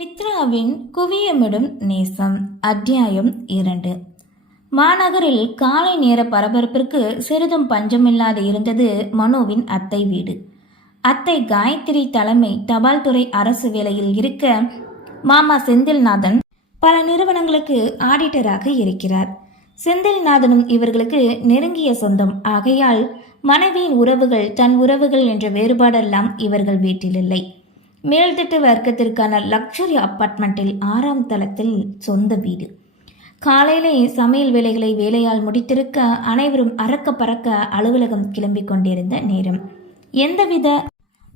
மித்ராவின் குவியமிடும் நேசம் அத்தியாயம் 2. மாநகரில் காலை நேர பரபரப்பிற்கு சிறிதும் பஞ்சமில்லாது இருந்தது மனோவின் அத்தை வீடு. அத்தை காயத்ரி தலைமை தபால் துறை அரசு வேலையில் இருக்க, மாமா செந்தில்நாதன் பல நிறுவனங்களுக்கு ஆடிட்டராக இருக்கிறார். செந்தில்நாதனும் இவர்களுக்கு நெருங்கிய சொந்தம் ஆகையால் மனைவியின் உறவுகள் தன் உறவுகள் என்ற வேறுபாடெல்லாம் இவர்கள் வீட்டில் இல்லை. மேல்தட்டு வர்க்கத்திற்கான லக்ஸரி அப்பார்ட்மெண்ட்டில் 6ஆம் தளத்தில் சொந்த வீடு. காலையிலே சமையல் வேலைகளை வேலையால் முடித்திருக்க அனைவரும் அறக்க பறக்க அலுவலகம் கிளம்பிக் கொண்டிருந்த நேரம். எந்தவித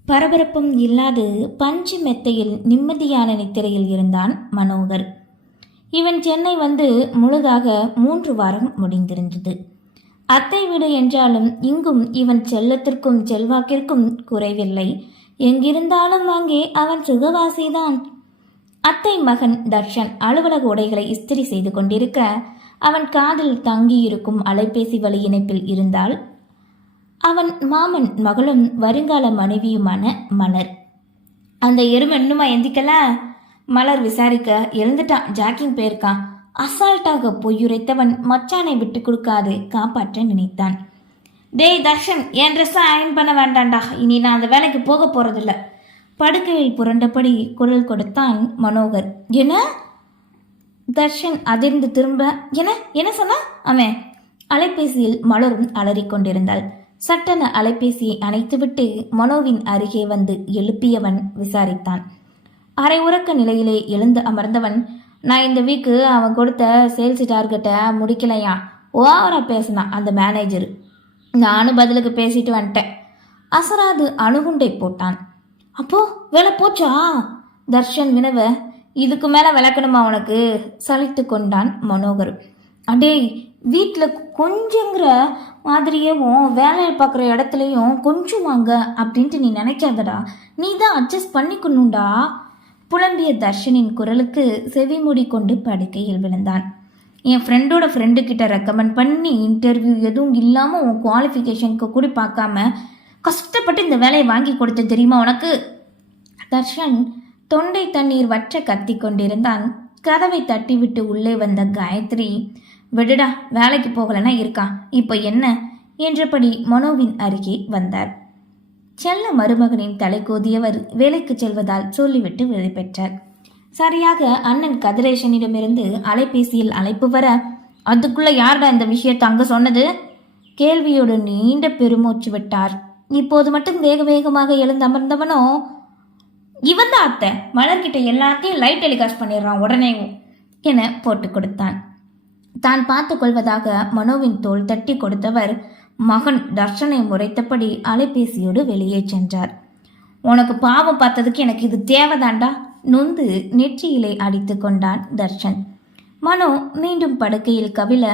பரபரப்பும் இல்லாது பஞ்சு மெத்தையில் நிம்மதியான நித்திரையில் இருந்தான் மனோகர். இவன் சென்னை வந்து முழுதாக 3 வாரம் முடிந்திருந்தது. அத்தை வீடு என்றாலும் இங்கும் இவன் செல்லத்திற்கும் செல்வாக்கிற்கும் குறைவில்லை. எங்கிருந்தாலும் அங்கே அவன் சுகவாசிதான். அத்தை மகன் தர்ஷன் அலுவலக உடைகளை இஸ்திரி செய்து கொண்டிருக்க, அவன் காதில் தங்கியிருக்கும் அலைபேசி வழி இணைப்பில் இருந்தால் அவன் மாமன் மகளும் வருங்கால மனைவியுமான மலர். அந்த எருமை இன்னுமா எந்திக்கல? மலர் விசாரிக்க, எழுந்துட்டான், ஜாக்கிங் போயிருக்கான். அசால்ட்டாக பொய்யுரைத்தவன் மச்சானை விட்டு கொடுக்காது காப்பாற்ற நினைத்தான். டேய் தர்ஷன், என் ட்ரெஸ்ஸை அயன் பண்ண வேண்டாண்டா, இனி நான் அந்த வேலைக்கு போக போறதில்ல. படுக்கையில் புரண்டபடி குரல் கொடுத்தான் மனோகர். என்ன? தர்ஷன் அதிர்ந்து திரும்ப, என்ன சொன்ன? அவன் அலைபேசியில் மலரும் அலறிக்கொண்டிருந்தாள். சட்டென அலைபேசியை அணைத்துவிட்டு மனோவின் அருகே வந்து எழுப்பியவன் விசாரித்தான். அரை உறக்க நிலையிலே எழுந்து அமர்ந்தவன், நான் இந்த வீக்கு அவன் கொடுத்த சேல்ஸ் டார்கெட்டை முடிக்கலையா, ஓவரா பேசினான் அந்த மேனேஜர். நானும் பதிலுக்கு பேசிட்டு வந்துட்டேன். அசராது அணுகுண்டை போட்டான். அப்போ வேலை போச்சா? தர்ஷன் வினவ, இதுக்கு மேல விளக்கணுமா உனக்கு? சலித்து கொண்டான் மனோகர். அடேய், வீட்டில் கொஞ்சங்கிற மாதிரியேவும் வேலையை பார்க்குற இடத்துலையும் கொஞ்சம் வாங்க அப்படின்ட்டு நீ நினைக்காதடா, நீ தான் அட்ஜஸ்ட் பண்ணிக்கணும்டா. புலம்பிய தர்ஷனின் குரலுக்கு செவி மூடிக்கொண்டு படுக்கையில் விழுந்தான். என் ஃப்ரெண்டோட ஃப்ரெண்டுக்கிட்ட ரெக்கமெண்ட் பண்ணி இன்டர்வியூ எதுவும் இல்லாமல் உன் குவாலிஃபிகேஷனுக்கு கூட பார்க்காம கஷ்டப்பட்டு இந்த வேலையை வாங்கி கொடுத்த தெரியுமா உனக்கு? தர்ஷன் தொண்டை தண்ணீர் வற்ற கத்தி கொண்டிருந்தான். கதவை தட்டிவிட்டு உள்ளே வந்த காயத்ரி, விடுடா, வேலைக்கு போகலன்னா இருக்கான், இப்போ என்ன என்றபடி மனோவின் அருகே வந்தார். செல்ல மருமகனின் தலை கோதியவர் வேலைக்கு செல்வதால் சொல்லிவிட்டு விடை பெற்றார். சரியாக அண்ணன் கதிரேசனிடமிருந்து அலைபேசியில் அழைப்பு வர, அதுக்குள்ள யார்டா இந்த விஷயத்தை அங்க சொன்னது? கேள்வியோடு நீண்ட பெருமூச்சு விட்டார். இப்போது மட்டும் வேக வேகமாக எழுந்து அமர்ந்தவனோ, இவன் தான் அத்தை, மலர்கிட்ட எல்லாத்தையும் லைட் டெலிகாஸ்ட் பண்ணிடுறான் உடனேவும் என போட்டு கொடுத்தான். தான் பார்த்து கொள்வதாக மனோவின் தோள் தட்டி கொடுத்தவர் மகன் தர்ஷனை முறைத்தபடி அலைபேசியோடு வெளியே சென்றார். உனக்கு பாவம் பார்த்ததுக்கு எனக்கு இது தேவைதாண்டா, நொந்து நெற்றியிலே அடித்து கொண்டான் தர்ஷன். மனோ மீண்டும் படுக்கையில் கவிழ,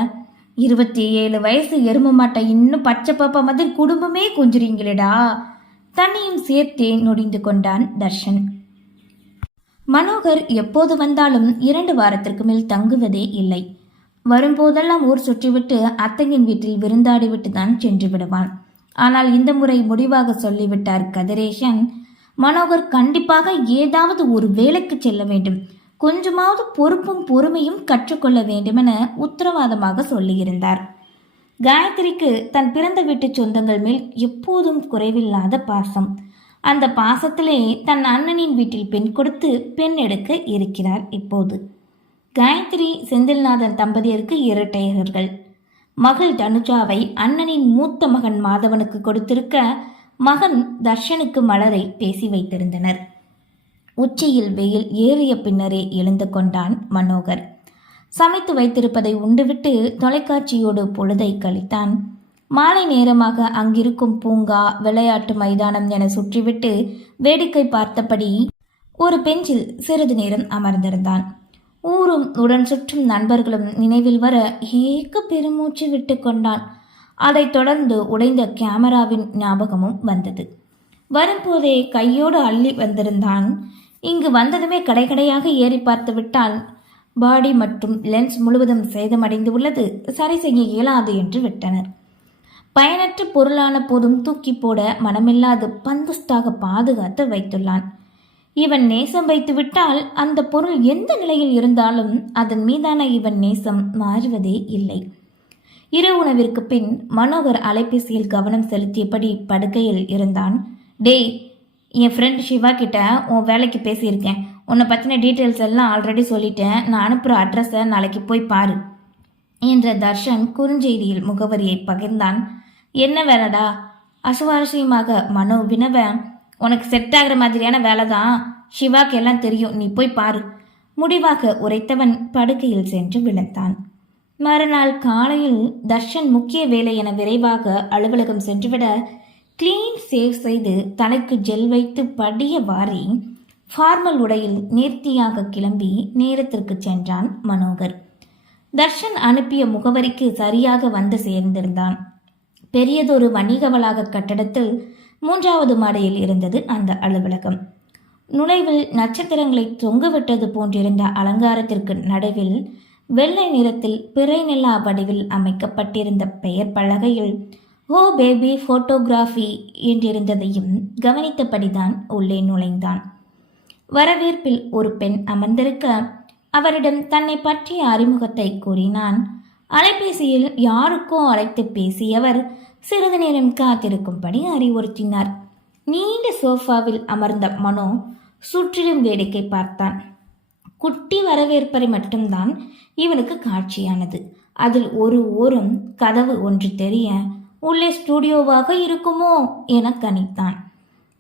27 வயசு எரும மாட்டை இன்னும் பச்சை பாப்பா மாதிரி குடும்பமே கொஞ்சுறீங்களேடா. தன்னையும் சேர்த்தே நொடிந்து கொண்டான் தர்ஷன். மனோகர் எப்போது வந்தாலும் 2 வாரத்திற்கு மேல் தங்குவதே இல்லை. வரும்போதெல்லாம் ஊர் சுற்றிவிட்டு அத்தையின் வீட்டில் விருந்தாடிவிட்டு தான் சென்று விடுவான். ஆனால் இந்த முறை முடிவாக சொல்லிவிட்டார் கதிரேசன். மனோகர் கண்டிப்பாக ஏதாவது ஒரு வேலைக்கு செல்ல வேண்டும், கொஞ்சமாவது பொறுப்பும் பொறுமையும் கற்றுக்கொள்ள வேண்டுமென உத்தரவாதமாக சொல்லியிருந்தார். காயத்ரிக்கு தன் பிறந்த வீட்டு சொந்தங்கள் மேல் எப்போதும் குறைவில்லாத பாசம். அந்த பாசத்திலே தன் அண்ணனின் வீட்டில் பெண் கொடுத்து பெண் எடுக்க இருக்கிறார் இப்போது. காயத்ரி செந்தில்நாதன் தம்பதியருக்கு இரட்டையர்கள். மகள் தனுஜாவை அண்ணனின் மூத்த மகன் மாதவனுக்கு கொடுத்திருக்க, மகன் தர்ஷனுக்கு மலரை பேசி வைத்திருந்தனர். உச்சியில் வெயில் ஏறிய பின்னரே எழுந்து கொண்டான் மனோகர். சமைத்து வைத்திருப்பதை உண்டுவிட்டு தொலைக்காட்சியோடு பொழுதை கழித்தான். மாலை நேரமாக அங்கிருக்கும் பூங்கா, விளையாட்டு மைதானம் என சுற்றிவிட்டு வேடிக்கை பார்த்தபடி ஒரு பெஞ்சில் சிறிது நேரம் அமர்ந்திருந்தான். ஊரும் உடன் சுற்றும் நண்பர்களும் நினைவில் வர ஏக்க பெருமூச்சு விட்டு கொண்டான். அதைத் தொடர்ந்து உடைந்த கேமராவின் ஞாபகமும் வந்தது. வரும்போதே கையோடு அள்ளி வந்திருந்தான். இங்கு வந்ததுமே கடையாக ஏறி பார்த்து விட்டால் பாடி மற்றும் லென்ஸ் முழுவதும் சேதமடைந்து உள்ளது, சரி செய்ய இயலாது என்று விட்டனர். பயனற்ற பொருளான போதும் தூக்கி போட மனமில்லாது பந்தஸ்தாக பாதுகாத்து வைத்துள்ளான். இவன் நேசம் வைத்து விட்டால் அந்த பொருள் எந்த நிலையில் இருந்தாலும் அதன் மீதான இவன் நேசம் மாறுவதே இல்லை. இரவு உணவிற்கு பின் மனோகர் அலைபேசியில் கவனம் செலுத்தியபடி படுக்கையில் இருந்தான். டேய், என் ஃப்ரெண்ட் சிவா கிட்ட உன் வேலைக்கு பேசியிருக்கேன். உன்னை பற்றின டீட்டெயில்ஸ் எல்லாம் ஆல்ரெடி சொல்லிட்டேன். நான் அனுப்புகிற அட்ரஸை நாளைக்கு போய் பாரு என்ற தர்ஷன் குறுஞ்செய்தியில் முகவரியை பகிர்ந்தான். என்ன வேலைடா? அசுவாரஸ்யமாக மனோ வினவ. உனக்கு செட் ஆகிற மாதிரியான வேலை தான். சிவாக்கு எல்லாம் தெரியும், நீ போய் பாரு. முடிவாக உரைத்தவன் படுக்கையில் சென்று விழுந்தான். மறுநாள் காலையில் தர்ஷன் முக்கிய வேலை என விரைவாக அலுவலகம் சென்றுவிட கிளீன் சேவ் செய்து தலைக்கு ஜெல் வைத்து படிய வாரி ஃபார்மல் உடையில் நேர்த்தியாக கிளம்பி நேரத்திற்கு சென்றான் மனோகர். தர்ஷன் அனுப்பிய முகவரிக்கு சரியாக வந்து சேர்ந்திருந்தான். பெரியதொரு வணிக வளாக கட்டடத்தில் 3வது மாடியில் இருந்தது அந்த அலுவலகம். நுழைவில் நட்சத்திரங்களை தொங்குவிட்டது போன்றிருந்த அலங்காரத்திற்கு நடுவில் வெள்ளை நிறத்தில் பிறை நிலா வடிவில் அமைக்கப்பட்டிருந்த பெயர் பலகையில் ஓ பேபி போட்டோகிராஃபி என்றிருந்ததையும் கவனித்தபடிதான் உள்ளே நுழைந்தான். வரவேற்பில் ஒரு பெண் அமர்ந்திருக்க அவரிடம் தன்னை பற்றிய அறிமுகத்தை கூறினான். அலைபேசியில் யாருக்கோ அழைத்து பேசியவர் சிறிது நேரம் காத்திருக்கும்படி அறிவுறுத்தினார். நீண்ட சோஃபாவில் அமர்ந்த மனோ சுற்றிலும் வேடிக்கை பார்த்தான். குட்டி வரவேற்பறை மட்டும்தான் இவனுக்கு காட்சியானது. அதில் ஒரு ஓரம் கதவு ஒன்று தெரிய உள்ளே ஸ்டுடியோவாக இருக்குமோ என கணித்தான்.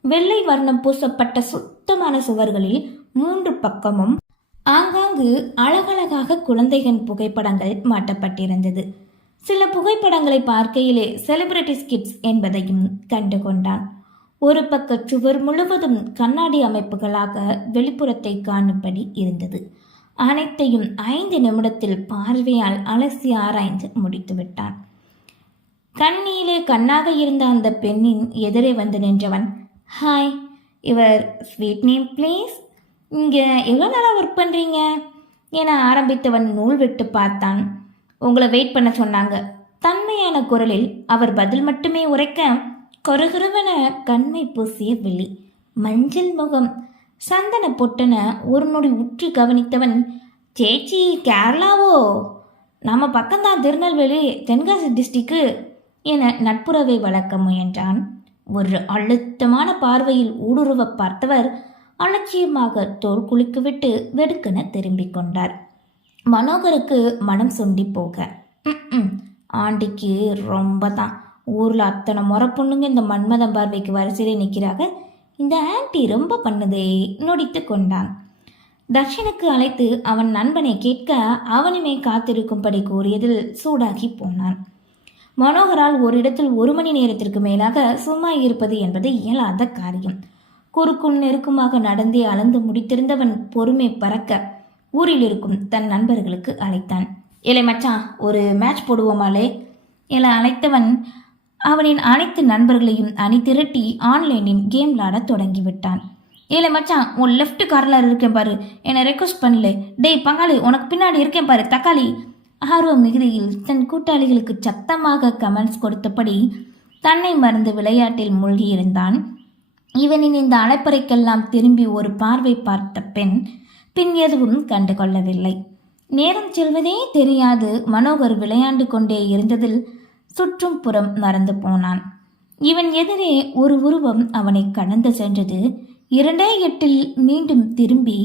வெள்ளை வர்ணம் பூசப்பட்ட சுத்தமான சுவர்களில் 3 பக்கமும் ஆங்காங்கு அழகழகாக குழந்தைகளின் புகைப்படங்கள் மாட்டப்பட்டிருந்தது. சில புகைப்படங்களை பார்க்கையிலே செலிபிரிட்டி ஸ்கிட்ஸ் என்பதையும் கண்டு கொண்டான். ஒரு பக்க சுவர் முழுவதும் கண்ணாடி அமைப்புகளாக வெளிப்புறத்தை காணும்படி இருந்தது. அனைத்தையும் 5 நிமிடத்தில் பார்வையால் அலசி ஆராய்ந்து முடித்து விட்டான். கண்ணியிலே கண்ணாக இருந்த அந்த பெண்ணின் எதிரே வந்து நின்றவன், hi, your sweet name please, இங்கே எவ்வளோ நாளாக ஒர்க் பண்ணுறீங்க என ஆரம்பித்தவன் நூல் விட்டு பார்த்தான். உங்களை வெயிட் பண்ண சொன்னாங்க. தன்மையான குரலில் அவர் பதில் மட்டுமே உரைக்க கொருகுருவன கண்மை பூசிய விழி, மஞ்சள் முகம், சந்தன பொட்டன ஒரு நொடி உற்று கவனித்தவன், சேச்சி கேரளாவோ? நம்ம பக்கம்தான் திருநெல்வேலி, தென்காசி டிஸ்ட்ரிக்கு என நட்புறவை வளர்க்க முயன்றான். ஒரு அழுத்தமான பார்வையில் ஊடுருவ பார்த்தவர் அலட்சியமாக தோல் குலுக்கிவிட்டு வெடுக்கென திரும்பிக் கொண்டார். மனோகருக்கு மனம் சுண்டி போக, ஆண்டிக்கு ரொம்ப தான், ஊரில் அத்தனை முறை பொண்ணுங்க இந்த மன்மதம் பார்வைக்கு வரிசையிலே நிற்கிறாங்க, இந்த ஆன்டி ரொம்ப பண்ணுதே நொடித்து கொண்டான். தர்ஷனுக்கு அழைத்து அவன் நண்பனை கேட்க அவனுமே காத்திருக்கும்படி கூறியதில் சூடாகி போனான். மனோகரால் ஒரு இடத்தில் 1 மணி நேரத்திற்கு மேலாக சும்மா இருப்பது என்பது இயலாத காரியம். குறுக்கும் நெருக்குமாக நடந்தே அளந்து முடித்திருந்தவன் பொறுமை பறக்க ஊரில் இருக்கும் தன் நண்பர்களுக்கு அழைத்தான். ஏலே மச்சான், ஒரு மேட்ச் போடுவோமாலே என அழைத்தவன் அவனின் அனைத்து நண்பர்களையும் அணி திரட்டி ஆன்லைனின் கேம் விளாட தொடங்கிவிட்டான். ஏலே மச்சான், உன் லெஃப்ட் கார்னர் இருக்கேன் பாரு, என்னை ரெக்வஸ்ட் பண்ணல. டேய் பங்காளி, உனக்கு பின்னாடி இருக்கேன் பாரு தக்காளி. ஆர்வ மிகுதியில் தன் கூட்டாளிகளுக்கு சத்தமாக கமெண்ட்ஸ் கொடுத்தபடி தன்னை மறந்து விளையாட்டில் மூழ்கியிருந்தான். இவனின் இந்த அழைப்பறைக்கெல்லாம் திரும்பி ஒரு பார்வை பார்த்த பெண் பின் எதுவும் கண்டுகொள்ளவில்லை. நேரம் செல்வதே தெரியாது மனோகர் விளையாண்டு கொண்டே இருந்ததில் சுற்றும் புறம் மறந்து போனான். இவன் எதிரே ஒரு உருவம் அவனை கடந்து சென்றது. 2 மீண்டும் திரும்பி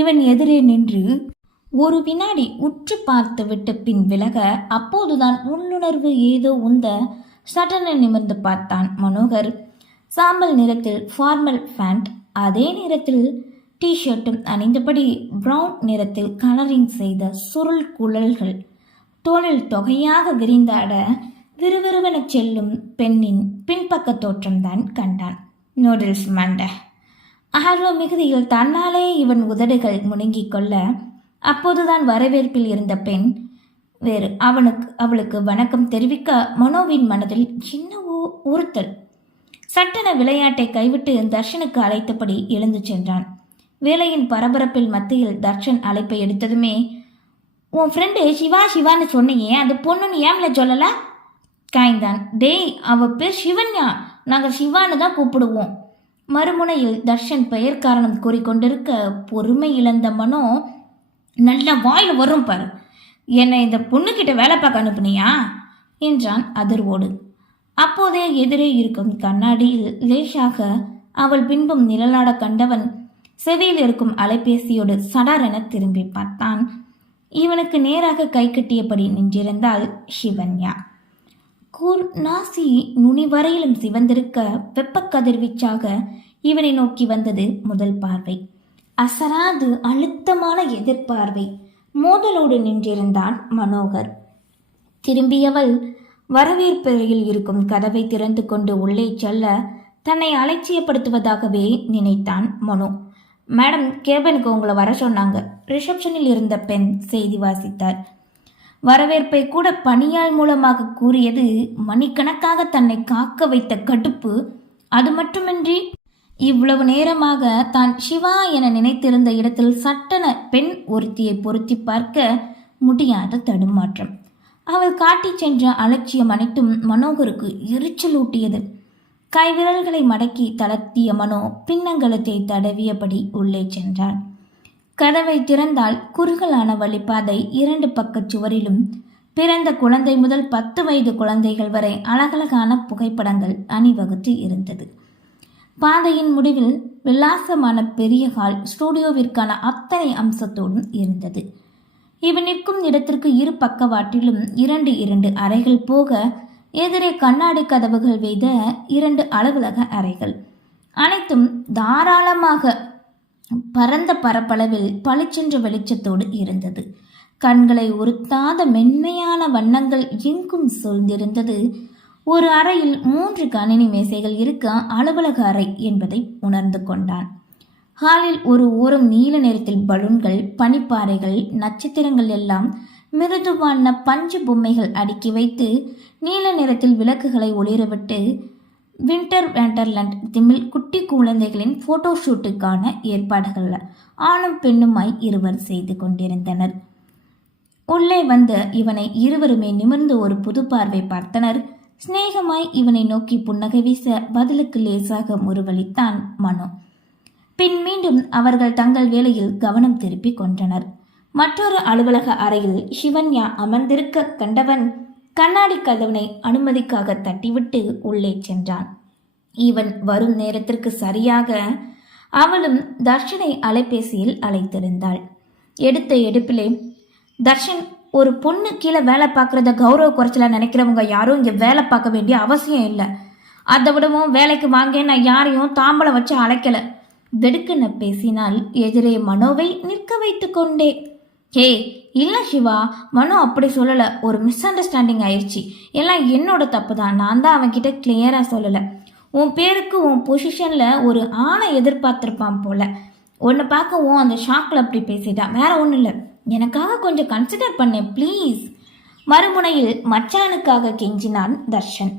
இவன் எதிரே நின்று ஒரு வினாடி உற்று பார்த்து விட்டு பின் விலக, அப்போதுதான் உள்ளுணர்வு ஏதோ உந்த சட்டென நிமிர்ந்து பார்த்தான் மனோகர். சாம்பல் நிறத்தில் ஃபார்மல் பேண்ட், அதே நிறத்தில் டிஷர்ட்டும் அணிந்தபடி பிரவுன் நிறத்தில் கலரிங் செய்த சுருள் குழல்கள் தோளில் தொகையாக விரிந்தாட விறுவிறுவென செல்லும் பெண்ணின் பின்பக்க தோற்றம்தான் கண்டான். நூடுல்ஸ் மண்ட. ஆர்வ மிகுதியில் தன்னாலே இவன் உதடுகள் முணுங்கிக் கொள்ள, அப்போதுதான் வரவேற்பில் இருந்த பெண் வேறு அவளுக்கு வணக்கம் தெரிவிக்க மனோவின் மனதில் சின்னவோ உறுத்தல். சட்டென விளையாட்டை கைவிட்டு தர்ஷனுக்கு அழைத்தபடி எழுந்து சென்றான். வேலையின் பரபரப்பில் மத்தியில் தர்ஷன் அழைப்பை எடுத்ததுமே, உன் ஃப்ரெண்டு சிவான்னு சொன்னியே, அந்த பொண்ணுன்னு ஏம்ல சொல்லல காய்ந்தான். டேய், அவ பேர் சிவன்யா, நாங்கள் சிவான்னு தான் கூப்பிடுவோம். மறுமுனையில் தர்ஷன் பெயர் காரணம் கூறிக்கொண்டிருக்க பொறுமை இழந்த மனோ, நல்ல வாயில் வரும் பாரு, என்னை இந்த பொண்ணுக்கிட்ட வேலை பார்க்க அனுப்புனியா என்றான் அதிர்வோடு. அப்போதே எதிரே இருக்கும் கண்ணாடியில் லேசாக அவள் பின்பும் நிழலாட கண்டவன் செவியில் இருக்கும் அலைபேசியோடு சடாரென திரும்பி பார்த்தான். இவனுக்கு நேராக கை கட்டியபடி நின்றிருந்தாள் சிவன்யா. நாசி நுனி வரையிலும் சிவந்திருக்க வெப்ப கதிர்வீச்சாக இவனை நோக்கி வந்தது முதல் பார்வை. அசராது அழுத்தமான எதிர்பார்வை. மோதலோடு நின்றிருந்தான் மனோகர். திரும்பியவள் வரவேற்பறையில் இருக்கும் கதவை திறந்து கொண்டு உள்ளே செல்ல தன்னை அலட்சியப்படுத்துவதாகவே நினைத்தான் மனோ. மேடம், கேபினுக்கு உங்களை வர சொன்னாங்க. ரிசப்ஷனில் இருந்த பெண் செய்தி வாசித்தார். வரவேற்பை கூட பணியாள் மூலமாக கூறியது மணிக்கணக்காக தன்னை காக்க வைத்த கடுப்பு. அது மட்டுமின்றி இவ்வளவு நேரமாக தான் சிவா என நினைத்திருந்த இடத்தில் சட்டென பெண் ஒருத்தியை பொருத்தி பார்க்க முடியாத தடுமாற்றம். அவள் காட்டி சென்ற அலட்சியம் அனைத்தும் மனோகருக்கு எரிச்சலூட்டியது. கைவிரல்களை மடக்கி தளர்த்திய மனோ பின்னங்கலத்தை தடவியபடி உள்ளே சென்றான். கதவை திறந்தால் குறுகலான வழிப்பாதை. 2 பக்கச் சுவரிலும் பிறந்த குழந்தை முதல் 10 வயது குழந்தைகள் வரை அழகழகான புகைப்படங்கள் அணிவகுத்து இருந்தது. பாதையின் முடிவில் விலாசமான பெரிய ஹால் ஸ்டூடியோவிற்கான அத்தனை அம்சத்தோடும் இருந்தது. இவன் நிற்கும் இடத்திற்கு 2 பக்கவாட்டிலும் 2 அறைகள் போக எதிரே கண்ணாடி கதவுகள் வைத்த 2 அலுவலக அறைகள். அனைத்தும் தாராளமாக பரந்த பரப்பளவில் பளிச்சென்ற வெளிச்சத்தோடு இருந்தது. கண்களை உறுத்தாத மென்மையான வண்ணங்கள் எங்கும் சூழ்ந்திருந்தது. ஒரு அறையில் 3 கணினி மேசைகள் இருக்க அலுவலக அறை என்பதை உணர்ந்து கொண்டான். ஹாலில் ஒரு ஓரம் நீல நிறத்தில் பலூன்கள், பனிப்பாறைகள், நட்சத்திரங்கள் எல்லாம் மிருதுவான பஞ்சு பொம்மைகள் அடுக்கி வைத்து நீல நிறத்தில் விளக்குகளை ஒளிரவிட்டு விண்டர் வேண்டர்லாண்ட் திமில் குட்டி குழந்தைகளின் போட்டோ ஷூட்டுக்கான ஏற்பாடுகள் ஆணும் பெண்ணுமாய் இருவர் செய்து கொண்டிருந்தனர். உள்ளே வந்த இவனை இருவருமே நிமிர்ந்து ஒரு புது பார்வை பார்த்தனர். சிநேகமாய் இவனை நோக்கி புன்னகை வீச பதிலுக்கு லேசாக முறுவலித்தான் மனோ. பின் மீண்டும் அவர்கள் தங்கள் வேலையில் கவனம் திருப்பி கொண்டனர். மற்றொரு அலுவலக அறையில் சிவன்யா அமர்ந்திருக்க கண்டவன் கண்ணாடி கதவனை அனுமதிக்காக தட்டிவிட்டு உள்ளே சென்றான். இவன் வரும் நேரத்திற்கு சரியாக அவளும் தர்ஷனை அலைபேசியில் அழைத்திருந்தாள். எடுத்த எடுப்பிலே, தர்ஷன், ஒரு பொண்ணு கீழே வேலை பார்க்குறத கௌரவ குறைச்சலா நினைக்கிறவங்க யாரும் இங்கே வேலை பார்க்க வேண்டிய அவசியம் இல்லை. அதை விடவும் வேலைக்கு வாங்க நான் யாரையும் தாம்பலம் வச்சு அழைக்கல. வெடுக்கென பேசினால் எதிரே மனோவை நிற்க வைத்து கொண்டே. ஹே, இல்லை சிவா, மனோ அப்படி சொல்லலை. ஒரு மிஸ் அண்டர்ஸ்டாண்டிங் ஆயிடுச்சு. எல்லாம் என்னோட தப்பு தான். நான் தான் அவன்கிட்ட கிளியராக சொல்லலை. உன் பேருக்கு உன் பொசிஷனில் ஒரு ஆணை எதிர்பார்த்துருப்பான் போல. ஒன்று பார்க்கவும் அந்த ஷாக்கில் அப்படி பேசிட்டான். வேற ஒன்றும் இல்லை. எனக்காக கொஞ்சம் கன்சிடர் பண்ணேன் ப்ளீஸ். மறுமுனையில் மச்சானுக்காக கெஞ்சினான் தர்ஷன்.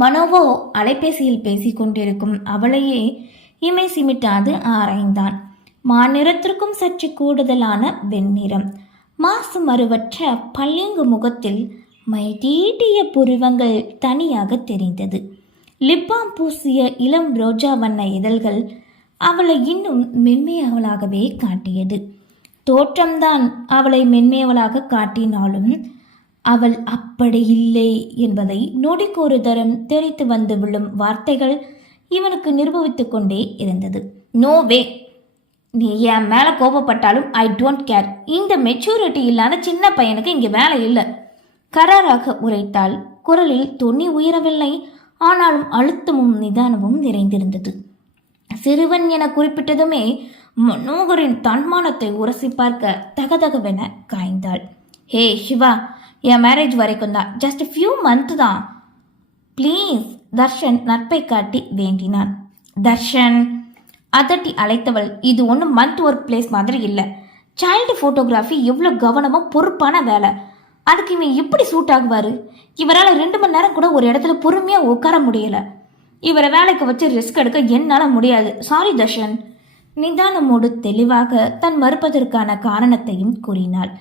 மனோவோ அலைபேசியில் பேசிக்கொண்டிருக்கும் அவளையே இமை சிமிட்டாது ஆராய்ந்தான். மாநிறத்திற்கும் சற்று கூடுதலான வெண்ணிறம், மாசு மறுவற்ற பள்ளிங்கு முகத்தில் மைதீட்டிய புருவங்கள் தனியாக தெரிந்தது. லிப்பாம் பூசிய இளம் ரோஜா வண்ண இதழ்கள் அவளை இன்னும் மென்மையவளாகவே காட்டியது. தோற்றம்தான் அவளை மென்மையவளாக காட்டினாலும் அவள் அப்படி இல்லை என்பதை நொடிக்கொரு தரம் தெரித்து வந்து விழும் வார்த்தைகள் இவனுக்கு நிரூபித்து கொண்டே இருந்தது. நோ வே, நீ என் மேலே கோபப்பட்டாலும் ஐ டோன்ட் கேர். இந்த மெச்சூரிட்டி இல்லாத சின்ன பையனுக்கு இங்கே வேலை இல்லை. கராராக உரைத்தாள். குரலில் தொனி உயரவில்லை, ஆனாலும் அழுத்தமும் நிதானமும் நிறைந்திருந்தது. சிறுவன் என குறிப்பிட்டதுமே மனோகரின் தன்மானத்தை உரசி பார்க்க தகதகவென காய்ந்தாள். ஹே சிவா, என் மேரேஜ் வரைக்கும் தான், ஜஸ்ட் ஃபியூ மந்த் தான், ப்ளீஸ். தர்ஷன் நட்பை காட்டி வேண்டினான். தர்ஷன், அதட்டி அழைத்தவள், இது ஒன்றும் மந்த் ஒர்க் பிளேஸ் மாதிரி இல்லை. சைல்டு ஃபோட்டோகிராஃபி எவ்வளோ கவனமாக பொறுப்பான வேலை. அதுக்கு இவன் எப்படி சூட் ஆகுவார்? இவரால் 2 மணி நேரம் கூட ஒரு இடத்துல பொறுமையாக உட்கார முடியலை. இவரை வேலைக்கு வச்சு ரிஸ்க் எடுக்க என்னால் முடியாது. சாரி தர்ஷன். நிதானமோடு தெளிவாக தன் மறுப்பதற்கான காரணத்தையும் கூறினாள்.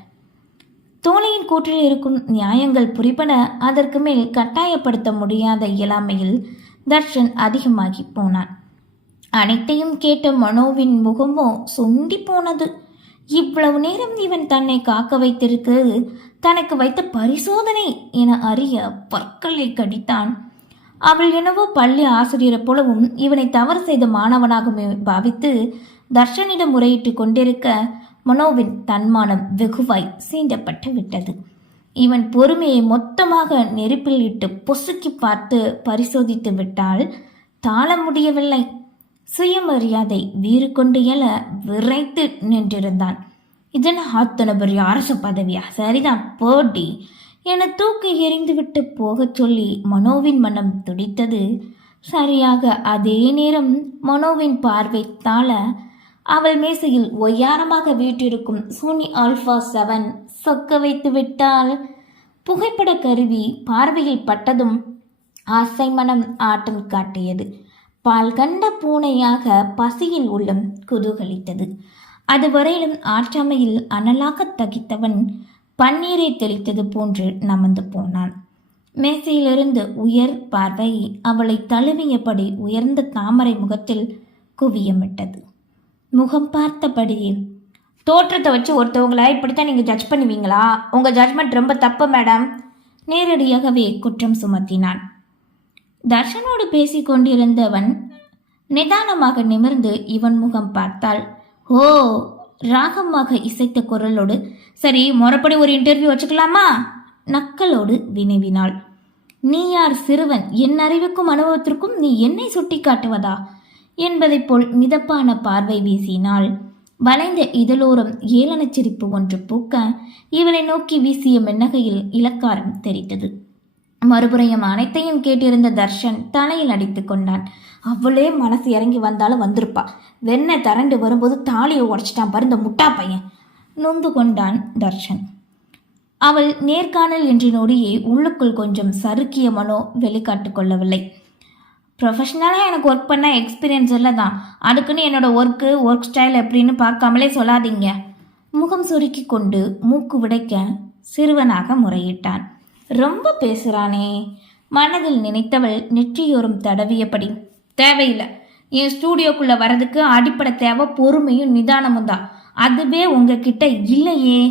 தோழியின் கூற்றில் இருக்கும் நியாயங்கள் புரிபட அதற்கு மேல் கட்டாயப்படுத்த முடியாத இயலாமையில் தர்ஷன் அதிகமாகி போனான். அனைத்தையும் கேட்ட மனோவின் முகமோ சுண்டி போனது. இவ்வளவு நேரம் இவன் தன்னை காக்க வைத்திருக்கிறது தனக்கு வைத்த பரிசோதனை என அறிய பற்களை கடித்தான். அவள் என்னவோ பள்ளி ஆசிரியரை போலவும் இவனை தவறு செய்த மாணவனாக பாவித்து தர்ஷனிடம் முறையிட்டு கொண்டிருக்க மனோவின் தன்மானம் வெகுவாய் சீண்டப்பட்டு விட்டது. இவன் பொறுமையை மொத்தமாக நெருப்பில் இட்டு பொசுக்கி பார்த்து பரிசோதித்து விட்டால் தாழ முடியவில்லை. சுயமரியாதை வீறு கொண்டு எழ விரைத்து நின்றிருந்தான். இதன் அத்தனை பெரிய அரசு பதவியா? சரிதான் போட்டி என தூக்கி எறிந்துவிட்டு போகச் சொல்லி மனோவின் மனம் துடித்தது. சரியாக அதே நேரம் மனோவின் பார்வை தாழ அவள் மேசையில் ஒய்யாரமாக வீட்டிருக்கும் சோனி ஆல்ஃபா 7 சொக்க வைத்து விட்டாள். புகைப்பட கருவி பார்வையில் பட்டதும் ஆசை மனம் ஆட்டம் காட்டியது. பால் கண்ட பூனையாக பசியில் உள்ளம் குதூகலித்தது. அதுவரையிலும் ஆற்றாமையில் அனலாக தகித்தவன் பன்னீரை தெளித்தது போன்று நமந்து போனான். மேசையிலிருந்து உயர் பார்வை அவளை தழுவியபடி உயர்ந்த தாமரை முகத்தில் குவியமிட்டது. முகம் பார்த்தபடியே, தோற்றத்தை வச்சு ஒருத்தவங்கள இப்படித்தான் நீங்கள் ஜட்ஜ் பண்ணுவீங்களா? உங்கள் ஜட்ஜ்மெண்ட் ரொம்ப தப்பு மேடம். நேரடியாகவே குற்றம் சுமத்தினான். தர்ஷனோடு பேசிக் கொண்டிருந்தவன் நிதானமாக நிமிர்ந்து இவன் முகம் பார்த்தாள். ஓ, ராகமாக இசைத்த குரலோடு, சரி முறைப்படி ஒரு இன்டர்வியூ வச்சுக்கலாமா? நக்கலோடு வினவினாள். நீ யார் சிறுவன்? என் அறிவுக்கும் அனுபவத்திற்கும் நீ என்னை சுட்டி காட்டுவதா என்பதைப் போல் மிதப்பான பார்வை வீசினாள். வளைந்த இதழோரம் ஏளனச் சிரிப்பு ஒன்று பூக்க இவளை நோக்கி வீசிய மென்னகையில் இலக்காரம் தெரித்தது. மறுபுறம் அனைத்தையும் கேட்டிருந்த தர்ஷன் தலையில் அடித்து கொண்டான். அவளே மனசு இறங்கி வந்தாலும் வந்திருப்பா. வெண்ணை தரண்டு வரும்போது தாலியை உடைச்சிட்டான் பாரு இந்த முட்டா பையன், நொந்து கொண்டான் தர்ஷன். அவள் நேர்காணல் என்ற நொடியை உள்ளுக்குள் கொஞ்சம் சறுக்கிய மனோ வெளிக்காட்டு கொள்ளவில்லை. ப்ரொஃபஷ்னலாக எனக்கு ஒர்க் பண்ண எக்ஸ்பீரியன்ஸ் இல்லை தான், அதுக்குன்னு என்னோட ஒர்க் ஸ்டைல் எப்படின்னு பார்க்காமலே சொல்லாதீங்க. முகம் சுருக்கி கொண்டு மூக்கு விடைக்க சிறுவனாக முறையிட்டான். ரொம்ப பேசுகிறானே மனதில் நினைத்தவள் நெற்றியோரம் தடவியபடி, தேவையில்லை, என் ஸ்டூடியோக்குள்ளே வரதுக்கு அடிப்படை தேவை பொறுமையும் நிதானமும் தான், அதுவே உங்ககிட்ட இல்லையே.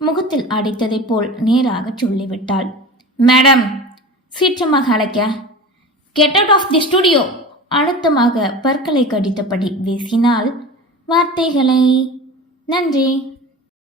முகத்தில் அடித்ததை போல் நேராக சொல்லிவிட்டாள். மேடம், சீற்றமாக அழைக்க, get out of the studio. அழுத்தமாக பற்களை கடித்தபடி வீசினாள் வார்த்தைகளை. நன்றி.